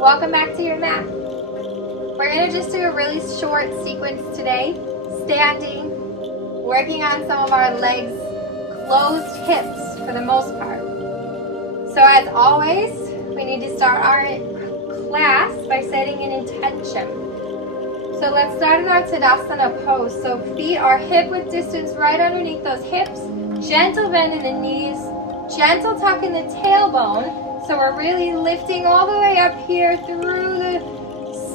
Welcome back to your mat. We're going to just do a really short sequence today, standing, working on some of our legs, closed hips for the most part. So as always, we need to start our class by setting an intention. So let's start in our Tadasana pose. So feet are hip-width distance right underneath those hips, gentle bend in the knees, gentle tuck in the tailbone. So we're really lifting all the way up here through the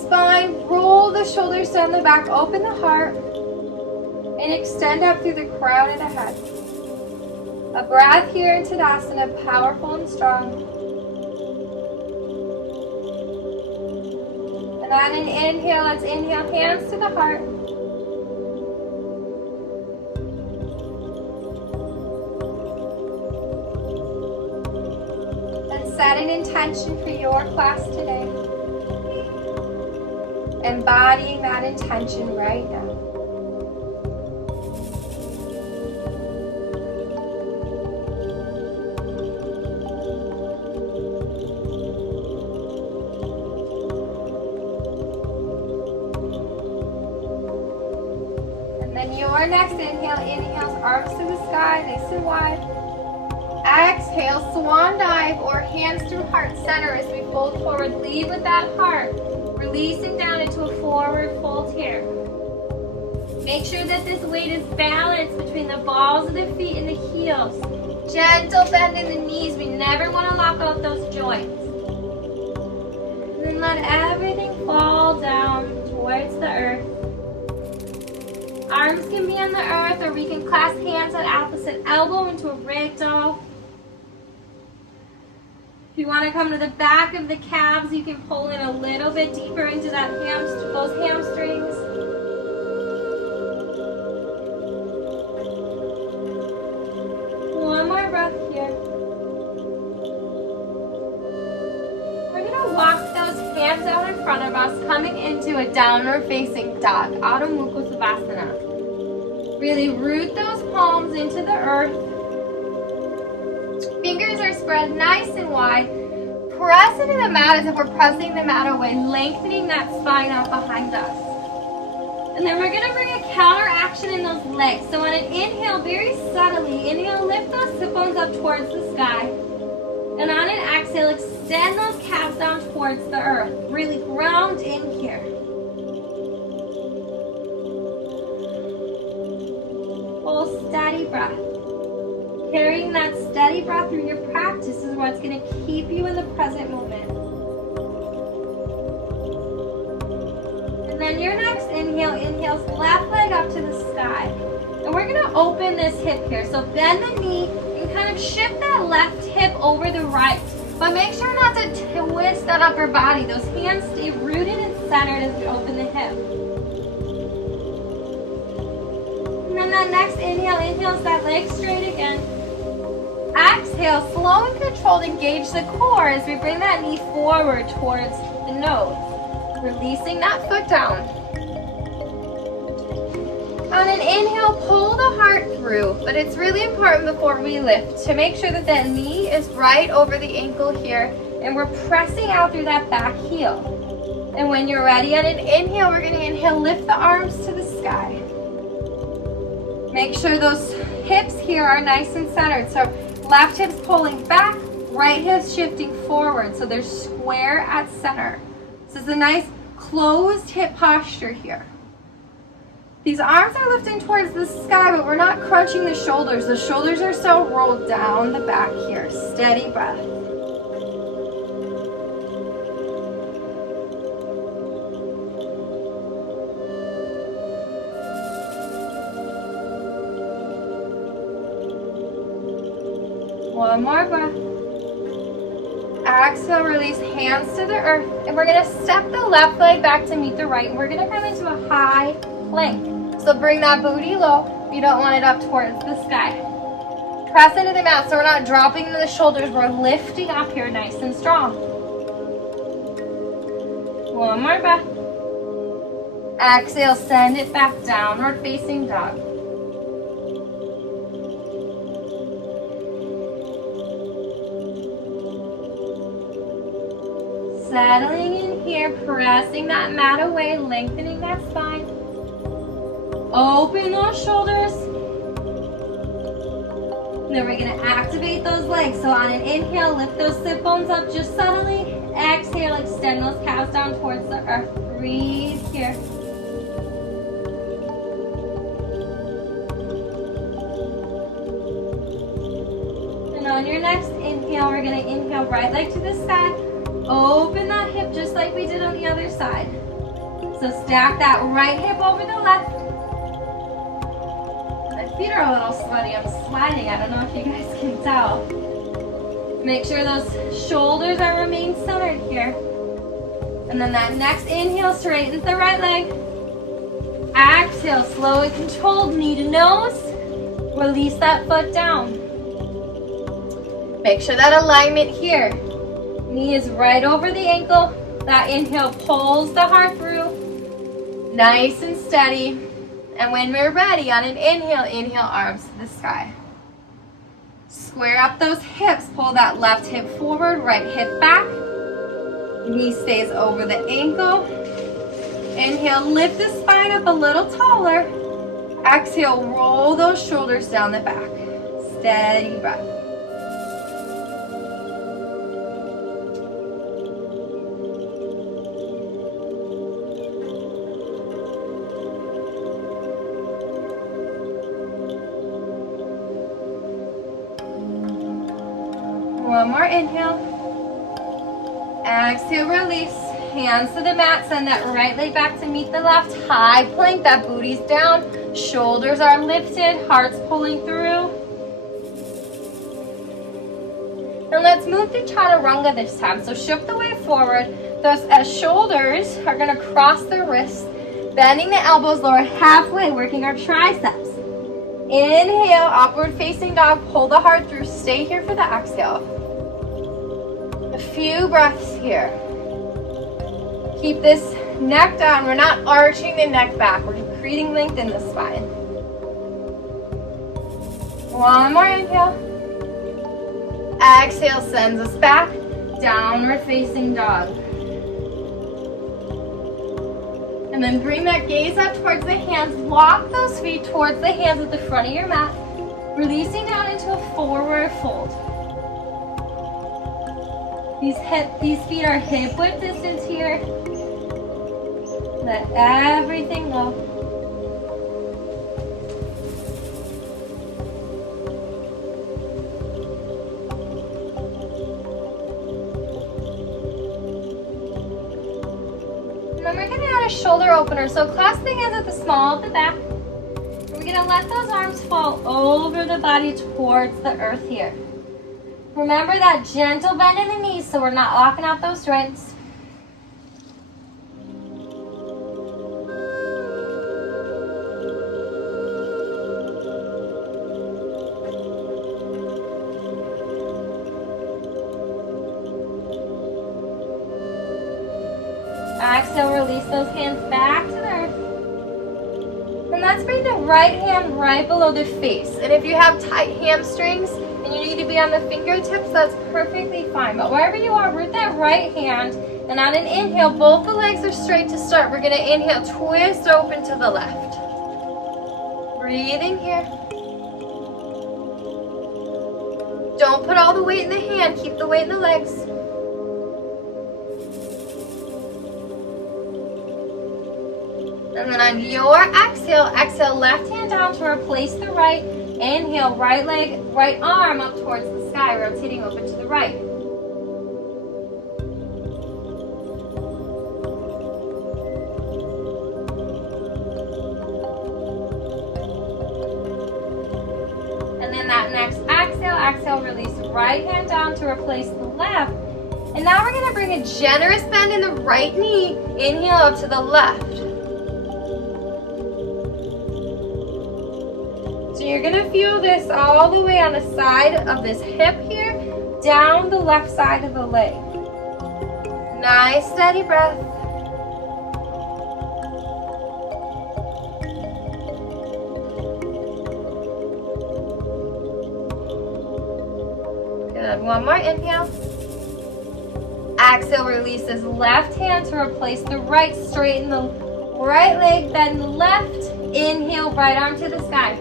spine, roll the shoulders down the back, open the heart, and extend up through the crown of the head. A breath here in Tadasana, powerful and strong. And on an inhale, let's inhale, hands to the heart. Set an intention for your class today. Embodying that intention right now. And then your next inhale, inhales arms to the sky, nice and wide. Exhale, swan dive or hands through heart center as we fold forward. Lead with that heart, releasing down into a forward fold here. Make sure that this weight is balanced between the balls of the feet and the heels. Gentle bend in the knees. We never want to lock out those joints. And then let everything fall down towards the earth. Arms can be on the earth, or we can clasp hands at opposite elbow into a ragdoll. If you want to come to the back of the calves, you can pull in a little bit deeper into that those hamstrings. One more breath here. We're going to walk those hands out in front of us, coming into a downward facing dog, Adho Mukha Savasana. Really root those palms into the earth. Fingers are spread nice and wide. Press into the mat as if we're pressing the mat away, lengthening that spine out behind us. And then we're going to bring a counter action in those legs. So on an inhale, very subtly, inhale, lift those hip bones up towards the sky. And on an exhale, extend those calves down towards the earth. Really ground in here. Full steady breath. Carrying that steady breath through your practice is what's going to keep you in the present moment. And then your next inhale, inhales left leg up to the sky. And we're going to open this hip here. So bend the knee and kind of shift that left hip over the right. But make sure not to twist that upper body. Those hands stay rooted and centered as we open the hip. And then that next inhale, inhales that leg straight again. Exhale, slow and controlled, engage the core as we bring that knee forward towards the nose. Releasing that foot down. On an inhale, pull the heart through, but it's really important before we lift to make sure that that knee is right over the ankle here, and we're pressing out through that back heel. And when you're ready, on an inhale, we're going to inhale, lift the arms to the sky. Make sure those hips here are nice and centered. So left hip's pulling back, right hip's shifting forward. So they're square at center. This is a nice closed hip posture here. These arms are lifting towards the sky, but we're not crunching the shoulders. The shoulders are still rolled down the back here. Steady breath. One more breath. Exhale, release hands to the earth. And we're going to step the left leg back to meet the right. And we're going to come into a high plank. So bring that booty low. You don't want it up towards the sky. Press into the mat so we're not dropping into the shoulders. We're lifting up here nice and strong. One more breath. Exhale, send it back, downward facing dog. settling in here, pressing that mat away, lengthening that spine. Open those shoulders. Then we're gonna activate those legs. So on an inhale, lift those sit bones up just subtly. Exhale, extend those calves down towards the earth. Breathe here. And on your next inhale, we're gonna inhale right leg to the sky. Open that hip just like we did on the other side. So stack that right hip over the left. My feet are a little sweaty. I'm sliding. I don't know if you guys can tell. Make sure those shoulders are remain centered here. And then that next inhale, straightens the right leg. Exhale, slow and controlled, knee to nose. Release that foot down. Make sure that alignment here. Knee is right over the ankle. That inhale pulls the heart through. Nice and steady. And when we're ready, on an inhale, inhale arms to the sky. Square up those hips. Pull that left hip forward, right hip back. Knee stays over the ankle. Inhale, lift the spine up a little taller. Exhale, roll those shoulders down the back. Steady breath. One more inhale. Exhale, release. Hands to the mat. Send that right leg back to meet the left. High plank. That booty's down. Shoulders are lifted. Heart's pulling through. And let's move to chaturanga this time. So shift the weight forward. Those shoulders are going to cross the wrists. Bending the elbows, lower halfway, working our triceps. Inhale, upward facing dog. Pull the heart through. Stay here for the exhale. A few breaths here. Keep this neck down. We're not arching the neck back. We're creating length in the spine. One more inhale. Exhale sends us back. Downward facing dog. And then bring that gaze up towards the hands. Walk those feet towards the hands at the front of your mat. Releasing down into a forward fold. These feet are hip width distance here. Let everything go. And then we're going to add a shoulder opener. So clasp the hands at the small of the back. We're going to let those arms fall over the body towards the earth here. Remember that gentle bend in the knees so we're not locking out those joints. Exhale, release those hands back to the earth. And let's bring the right hand right below the face. And if you have tight hamstrings and you need to be on the fingertips, that's perfectly fine. But wherever you are, root that right hand. And on an inhale, both the legs are straight to start. We're going to inhale, twist open to the left. Breathing here. Don't put all the weight in the hand. Keep the weight in the legs. And then on your exhale, exhale left hand down to replace the right. Inhale, right leg, right arm up towards the sky, rotating open to the right. And then that next exhale, release right hand down to replace the left. And now we're going to bring a generous bend in the right knee. Inhale up to the left. So you're going to feel this all the way on the side of this hip here, down the left side of the leg. Nice steady breath. Good. One more inhale. Exhale, release this left hand to replace the right. Straighten the right leg, bend the left. Inhale, right arm to the sky.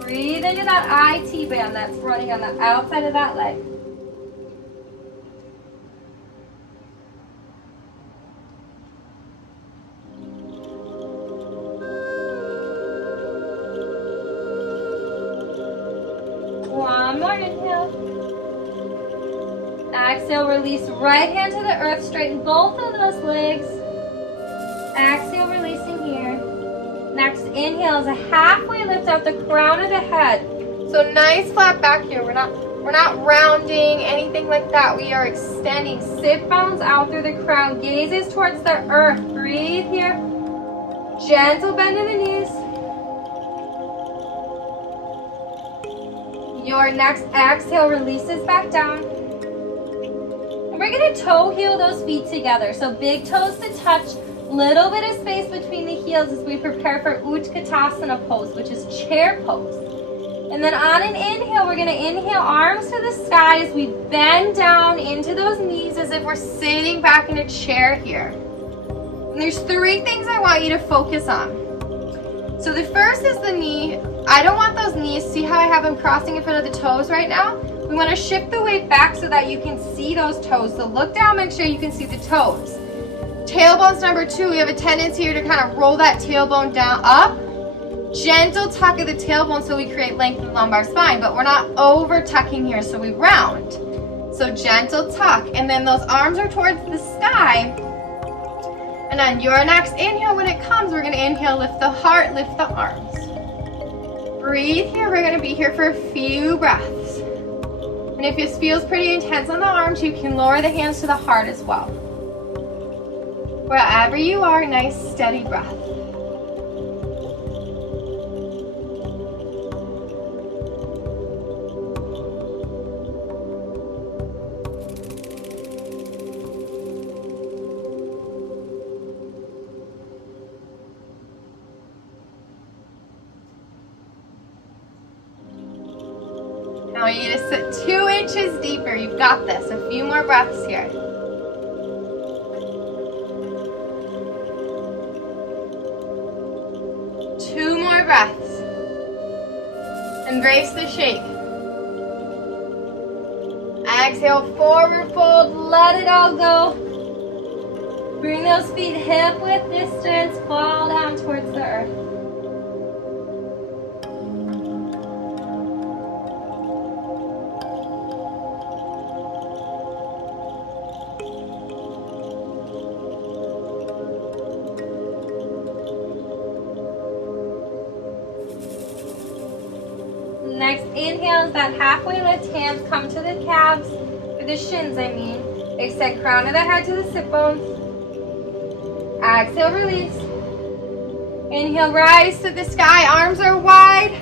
Breathe into that IT band that's running on the outside of that leg. One more inhale. Exhale, release right hand to the earth. Straighten both of those legs. Exhale, releasing here. Next inhale is a halfway lift out the crown of the head. So nice flat back here. We're not rounding, anything like that. We are extending. Sit bones out through the crown. Gazes towards the earth. Breathe here. Gentle bend in the knees. Your next exhale releases back down. And we're going to toe heel those feet together. So big toes to touch. Little bit of space between the heels as we prepare for Utkatasana pose, which is chair pose. And then on an inhale, we're going to inhale arms to the sky as we bend down into those knees as if we're sitting back in a chair here. And there's 3 things I want you to focus on. So the first is the knee. I don't want those knees. See how I have them crossing in front of the toes right now? We want to shift the weight back so that you can see those toes. So look down, make sure you can see the toes. Tailbone's number 2. We have a tendency here to kind of roll that tailbone down up. Gentle tuck of the tailbone so we create length in the lumbar spine, but we're not over tucking here, so we round. So gentle tuck, and then those arms are towards the sky. And on your next inhale, when it comes, we're going to inhale, lift the heart, lift the arms. Breathe here. We're going to be here for a few breaths. And if this feels pretty intense on the arms, you can lower the hands to the heart as well. Wherever you are, nice steady breath. I want you to sit 2 inches deeper. You've got this. A few more breaths here. Breaths. Embrace the shake. Exhale, forward fold, let it all go. Bring those feet hip width distance, fall down towards the earth. Next inhale is that halfway lift, hands come to the calves, or the shins I mean. Extend crown of the head to the sit bones. Exhale, release. Inhale, rise to the sky, arms are wide.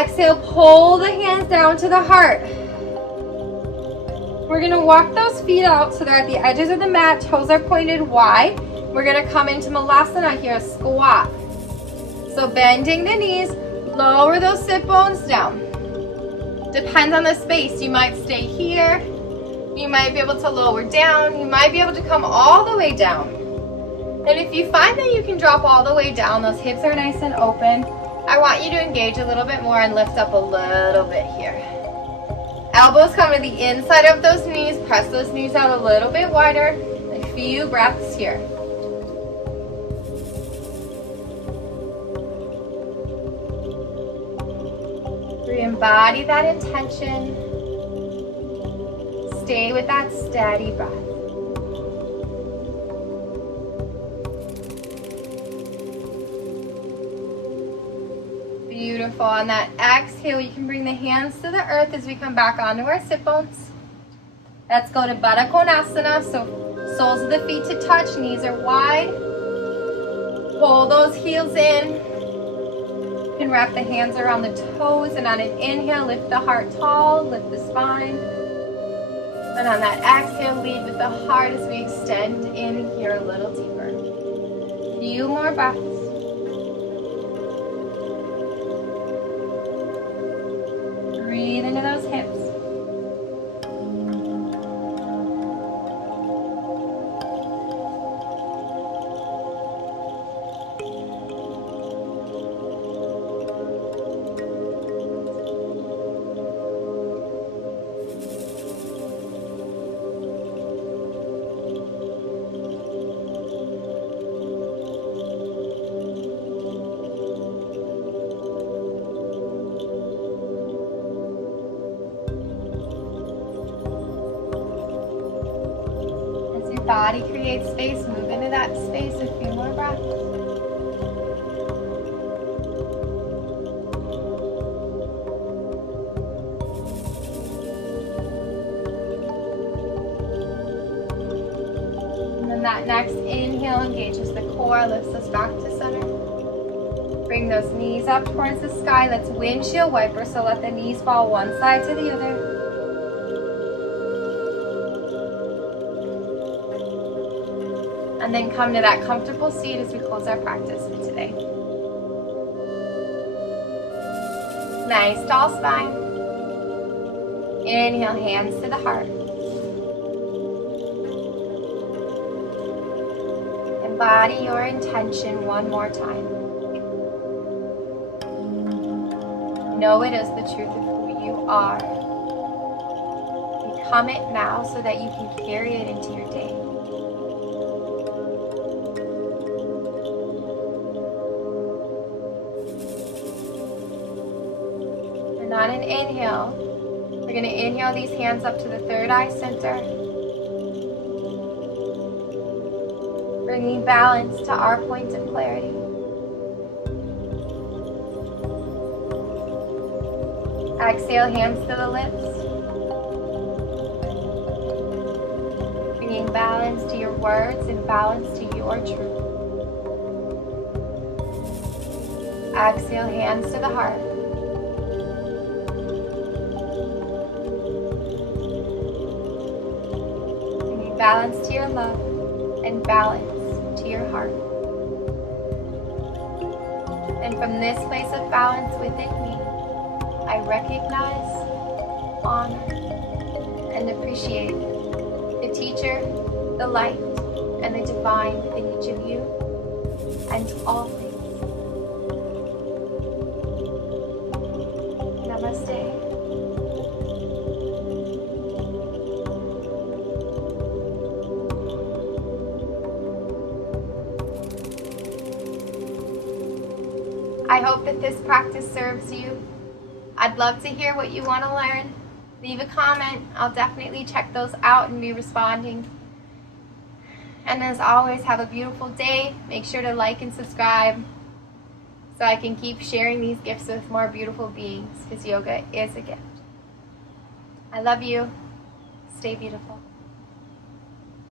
Exhale, pull the hands down to the heart. We're gonna walk those feet out so they're at the edges of the mat, toes are pointed wide. We're gonna come into Malasana here, squat. So bending the knees, lower those sit bones down. Depends on the space. You might stay here. You might be able to lower down. You might be able to come all the way down. And if you find that you can drop all the way down, those hips are nice and open, I want you to engage a little bit more and lift up a little bit here. Elbows come to the inside of those knees. Press those knees out a little bit wider. A few breaths here. Embody that intention. Stay with that steady breath. Beautiful. On that exhale, you can bring the hands to the earth as we come back onto our sit bones. Let's go to Baddha Konasana. So soles of the feet to touch, knees are wide. Pull those heels in. You can wrap the hands around the toes, and on an inhale, lift the heart tall, lift the spine. And on that exhale, lead with the heart as we extend in here a little deeper. A few more breaths. body creates space, move into that space a few more breaths. And then that next inhale engages the core, lifts us back to center. Bring those knees up towards the sky. Let's windshield wiper, so let the knees fall one side to the other. And then come to that comfortable seat as we close our practice for today. Nice tall spine. Inhale, hands to the heart. Embody your intention one more time. Know it as the truth of who you are. Become it now so that you can carry it into your day. And on an inhale, we're going to inhale these hands up to the third eye center. Bringing balance to our point of clarity. Exhale, hands to the lips. Bringing balance to your words and balance to your truth. Exhale, hands to the heart. Bringing balance to your love and balance to your heart. And from this place of balance within me, I recognize, honor, and appreciate the teacher, the light, and the divine within each of you and all things. Namaste. I hope that this practice serves you. I'd love to hear what you want to learn. Leave a comment. I'll definitely check those out and be responding. And as always, have a beautiful day. Make sure to like and subscribe so I can keep sharing these gifts with more beautiful beings, because yoga is a gift. I love you. Stay beautiful.